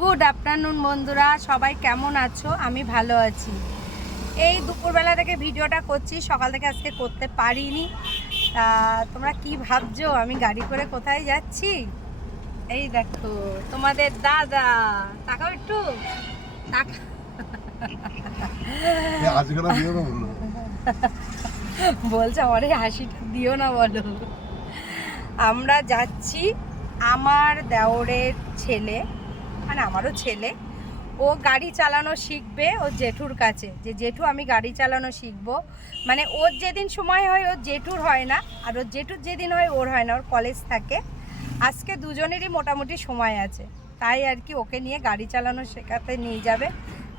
Good afternoon বন্ধুরা, সবাই কেমন আছো? আমি ভালো আছি। এই দুপুরবেলা থেকে ভিডিওটা করছি, সকাল থেকে আজকে করতে পারিনি। তা তোমরা কি ভাবছো আমি গাড়ি করে কোথায় যাচ্ছি? এই দেখো তোমাদের দাদা, তাকাও একটু, তাকা। বলছে আমার এই হাসিটা দিও না বলো। আমরা যাচ্ছি আমার দেওরের ছেলে, মানে আমারও ছেলে, ও গাড়ি চালানো শিখবে ওর জেঠুর কাছে। যে জেঠু আমি গাড়ি চালানো শিখবো, মানে ওর যেদিন সময় হয় ওর জেঠুর হয় না, আর ওর জেঠুর যেদিন হয় ওর হয় না, ওর কলেজ থাকে। আজকে দুজনেরই মোটামুটি সময় আছে, তাই আর কি ওকে নিয়ে গাড়ি চালানো শেখাতে নিয়ে যাবে।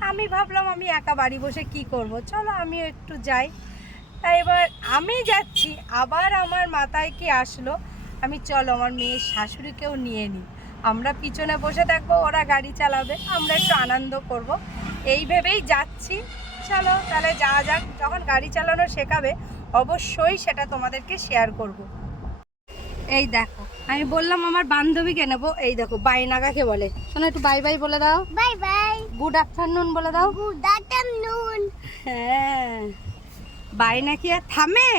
আমি ভাবলাম আমি একা বাড়ি বসে কি করব, চলো আমিও একটু যাই। তাই এবার আমি যাচ্ছি, আবার আমার মাথায় কি আসলো, আমি চলো আমার মেয়ের শাশুড়িকেও নিয়ে নিই, আমরা পিছনে বসে থাকবো, ওরা গাড়ি চালাবে, আমরা একটু আনন্দ করব, এই ভেবেই যাচ্ছি। চলো তাহলে যাওয়া যাক। যখন গাড়ি চালানো শেখাবে অবশ্যই সেটা তোমাদেরকে শেয়ার করব। এই দেখো আমি বললাম আমার বান্ধবীকে নেবো, এই দেখো বাইনাগাকে বলে, শোনো একটু বাই বাই বলে দাও। Bye bye. গুড আফটারনুন বলে দাও। Good afternoon. হ্যাঁ, বাইনা কি আর থামে?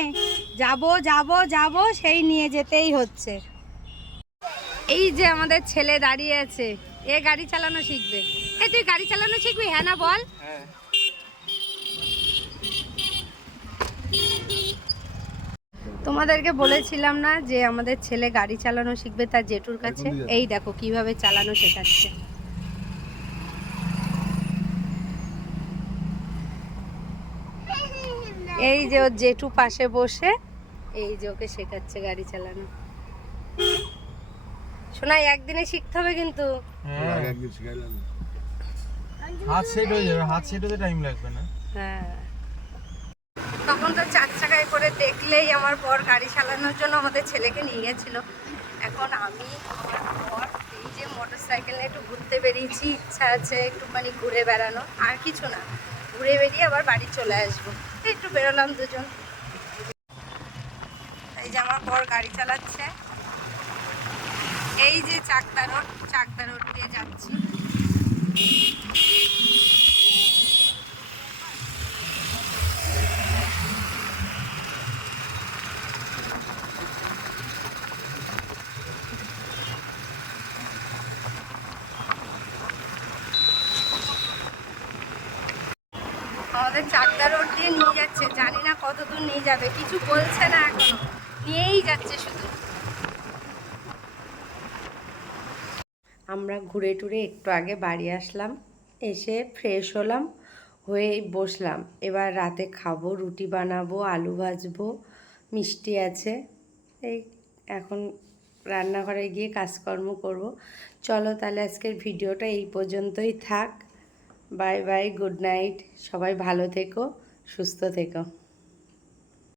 যাবো যাবো যাবো, সেই নিয়ে যেতেই হচ্ছে। এই যে আমাদের ছেলে দাঁড়িয়ে আছে, এ গাড়ি চালানো শিখবে। এ তুই গাড়ি চালানো শিখবি? হ্যাঁ না বল। তোমাদেরকে বলেছিলাম না যে আমাদের ছেলে গাড়ি চালানো শিখবে তার জেঠুর কাছে? এই দেখো কিভাবে চালানো শেখাচ্ছে। এই যে ওর জেঠু পাশে বসে এই যে ওকে শেখাচ্ছে গাড়ি চালানো। শোনাই একদিনে শিখতে হবে কিন্তু। হাত সেট হয়ে যাবে, হাত সেট হতে টাইম লাগবে না। হ্যাঁ, তখন তো 4 চাকায় করে দেখলেই আমার বর গাড়ি চালানোর জন্য আমাদের ছেলেকে নিয়ে গেছিল। এখন আমি আমার বর এই যে মোটর সাইকেলে একটু ঘুরতে বেরিয়েছি, ইচ্ছা আছে একটুখানি ঘুরে বেড়ানো, আর কিছু না, ঘুরে বেরিয়ে আবার বাড়ি চলে আসবো। একটু বেরোলাম দুজন। এই যে আমার বর গাড়ি চালাচ্ছে, এই যে চাকদা রোড দিয়ে যাচ্ছি। আমাদের চাকদা রোড দিয়ে নিয়ে যাচ্ছে, জানি না কত দূর নিয়ে যাবে, কিছু বলছে না এখনো, নিয়েই যাচ্ছে শুধু। আমরা ঘুরে টুরে একটু আগে বাড়ি আসলাম, এসে ফ্রেশ হলাম, হয়ে বসলাম। এবার রাতে খাবো, রুটি বানাবো, আলু ভাজবো, মিষ্টি আছে। এই এখন রান্নাঘরে গিয়ে কাজকর্ম করব। চলো তাহলে আজকের ভিডিওটা এই পর্যন্তই থাক। বাই বাই, গুড নাইট, সবাই ভালো থেকো, সুস্থ থেকো।